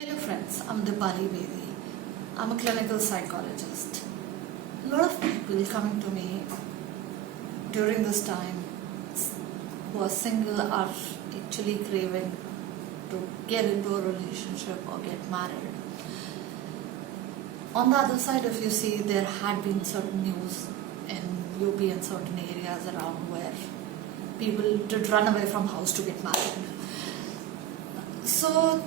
Hello friends, I'm Dipali Bedi. I'm a clinical psychologist. A lot of people coming to me during this time who are single are actually craving to get into a relationship or get married. On the other side, if you see, there had been certain news in UP and certain areas around where people did run away from house to get married. So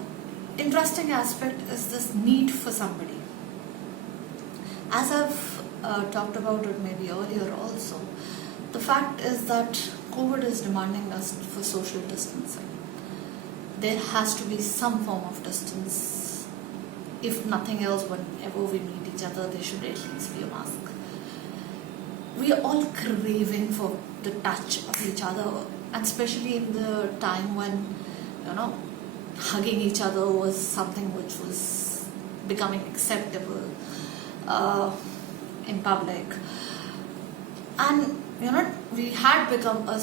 interesting aspect is this need for somebody. As I've talked about it maybe earlier also, the fact is that COVID is demanding us for social distancing. There has to be some form of distance. If nothing else, whenever we meet each other, there should at least be a mask. We are all craving for the touch of each other, and especially in the time when, hugging each other was something which was becoming acceptable in public. And we had become a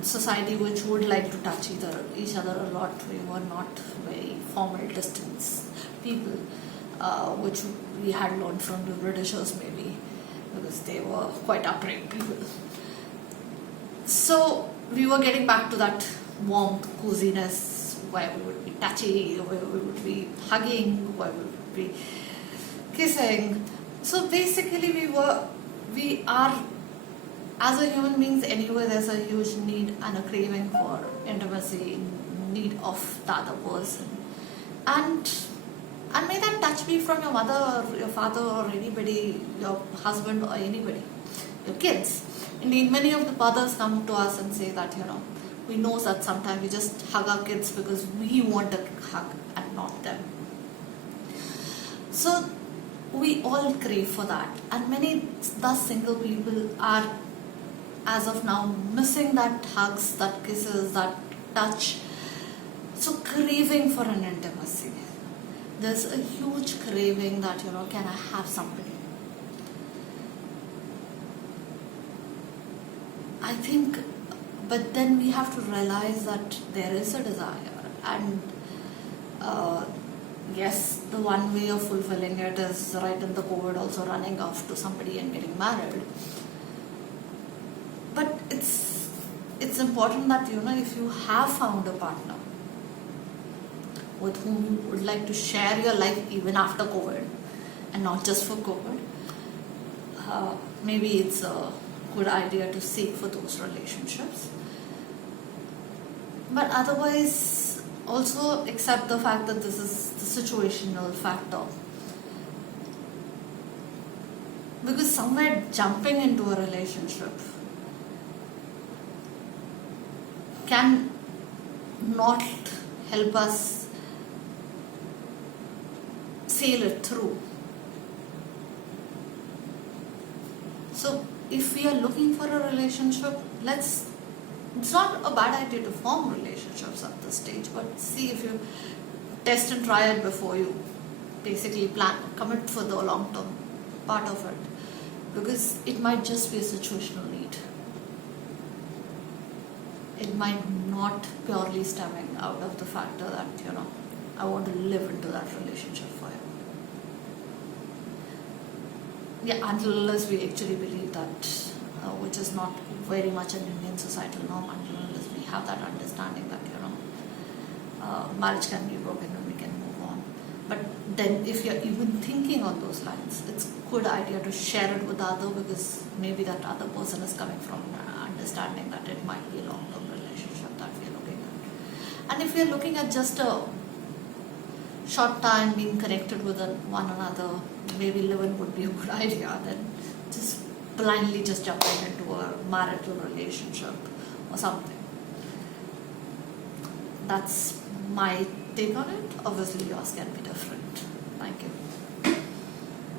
society which would like to touch each other a lot. We were not very formal distance people, which we had learned from the Britishers maybe, because they were quite upright people. So we were getting back to that warmth, coziness, where we would be touchy, where we would be hugging, where we would be kissing. So basically we are, as a human beings anyway, there's a huge need and a craving for intimacy, need of the other person. And may that touch be from your mother or your father or anybody, your husband or anybody, your kids. Indeed, many of the fathers come to us and say that, we know that sometimes we just hug our kids because we want a hug and not them. So we all crave for that, and many thus single people are, as of now, missing that hugs, that kisses, that touch. So craving for an intimacy. There's a huge craving that, can I have somebody? I think, but then we have to realize that there is a desire, and yes, the one way of fulfilling it is right in the COVID also running off to somebody and getting married. But it's important that, if you have found a partner with whom you would like to share your life even after COVID and not just for COVID, maybe it's a good idea to seek for those relationships. But otherwise, also accept the fact that this is the situational factor. Because somewhere jumping into a relationship can not help us sail it through. So if we are looking for a relationship, it's not a bad idea to form relationships at this stage, but see if you test and try it before you basically commit for the long-term part of it, because it might just be a situational need. It might not purely stemming out of the factor that, I want to live into that relationship for you. Yeah, unless we actually believe that, which is not very much an Indian societal norm, unless we have that understanding that, marriage can be broken and we can move on. But then if you're even thinking on those lines, it's a good idea to share it with the other, because maybe that other person is coming from understanding that it might be a long-term relationship that we're looking at. And if we're looking at just a short time being connected with one another, maybe living would be a good idea than just blindly just jumping into a marital relationship or something. That's my take on it. Obviously yours can be different. Thank you.